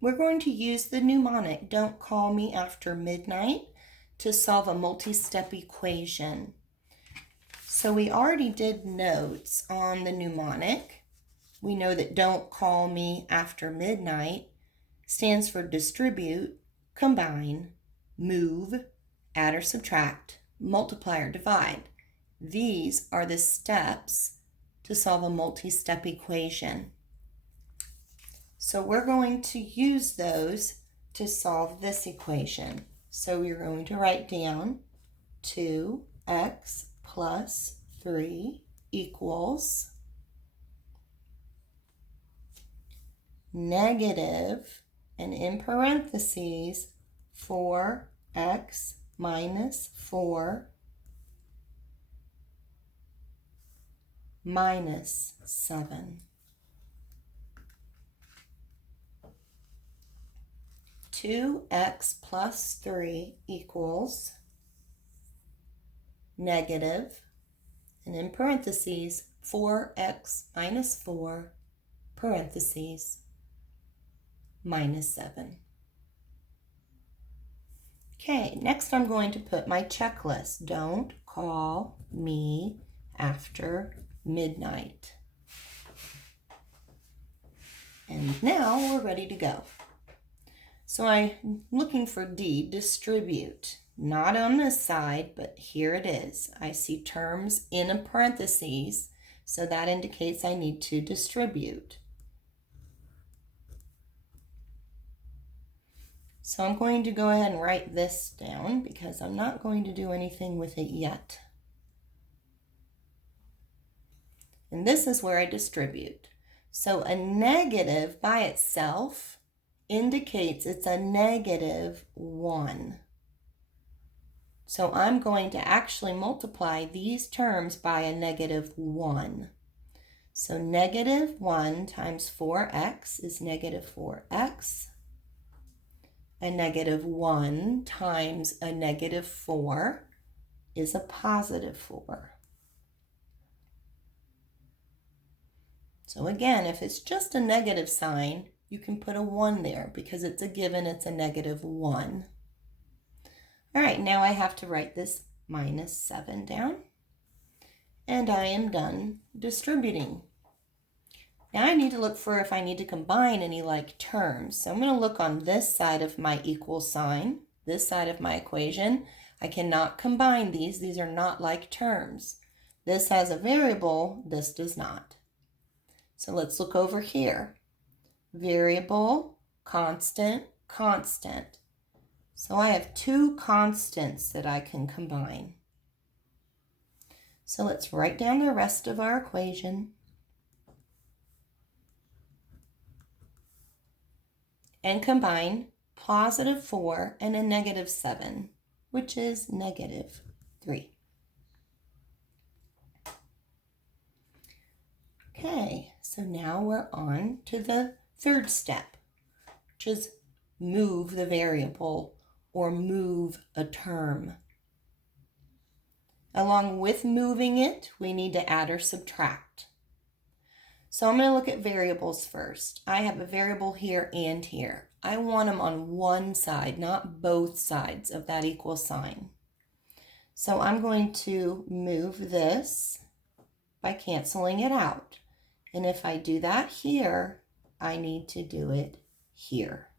we're going to use the mnemonic, don't call me after midnight, to solve a multi-step equation. So we already did notes on the mnemonic. We know that don't call me after midnight stands for distribute, combine, move, add or subtract, multiply or divide. These are the steps to solve a multi-step equation. So we're going to use those to solve this equation. So we're going to write down 2x plus 3 equals negative, and in parentheses, 4x minus 4 minus 7. 2x plus 3 equals negative, and in parentheses, 4x minus 4, parentheses, minus 7. Okay, next I'm going to put my checklist. Don't call me after midnight. And now we're ready to go. So I'm looking for D, distribute. Not on this side, but here it is. I see terms in a parentheses, so that indicates I need to distribute. So I'm going to go ahead and write this down because I'm not going to do anything with it yet. And this is where I distribute. So a negative by itself indicates it's a negative 1. So I'm going to actually multiply these terms by a negative 1. So negative 1 times 4x is negative 4x. A negative 1 times a negative 4 is a positive 4. So again, if it's just a negative sign, you can put a 1 there because it's a given, it's a negative 1. All right, now I have to write this minus 7 down. And I am done distributing. Now I need to look for if I need to combine any like terms. So I'm going to look on this side of my equal sign, this side of my equation. I cannot combine these. These are not like terms. This has a variable, this does not. So let's look over here. Variable, constant, constant. So I have two constants that I can combine. So let's write down the rest of our equation. And combine positive 4 and a negative 7, which is negative 3. Okay, so now we're on to the third step, which is move the variable or move a term. Along with moving it, we need to add or subtract. So I'm going to look at variables first. I have a variable here and here. I want them on one side, not both sides of that equal sign. So I'm going to move this by canceling it out. And if I do that here, I need to do it here.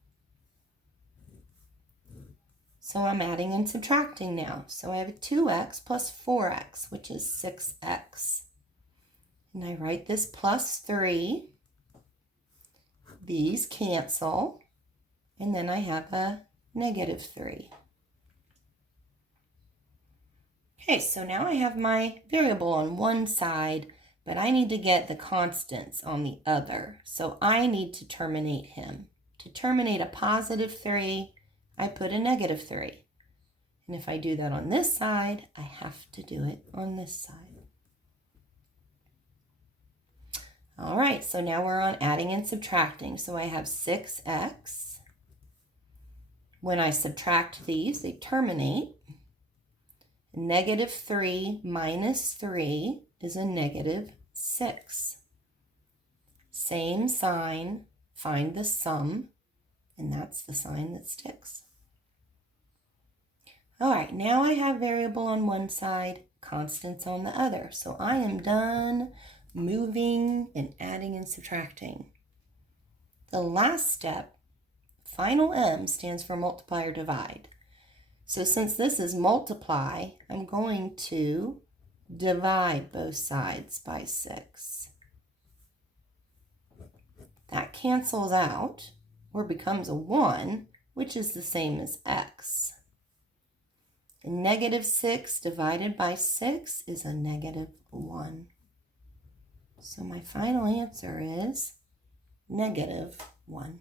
So I'm adding and subtracting now. So I have 2x plus 4x, which is 6x. And I write this plus 3. These cancel. And then I have a negative 3. Okay, so now I have my variable on one side, but I need to get the constants on the other. So I need to terminate him. To terminate a positive 3, I put a negative 3. And if I do that on this side, I have to do it on this side. All right, so now we're on adding and subtracting. So I have 6x. When I subtract these, they terminate. Negative 3 minus 3 is a negative 6. Same sign, find the sum, and that's the sign that sticks. All right, now I have variable on one side, constants on the other. So I am done moving and adding and subtracting. The last step, final M, stands for multiply or divide. So since this is multiply, I'm going to divide both sides by 6. That cancels out or becomes a 1, which is the same as x. And -6 divided by 6 is a -1. So my final answer is -1.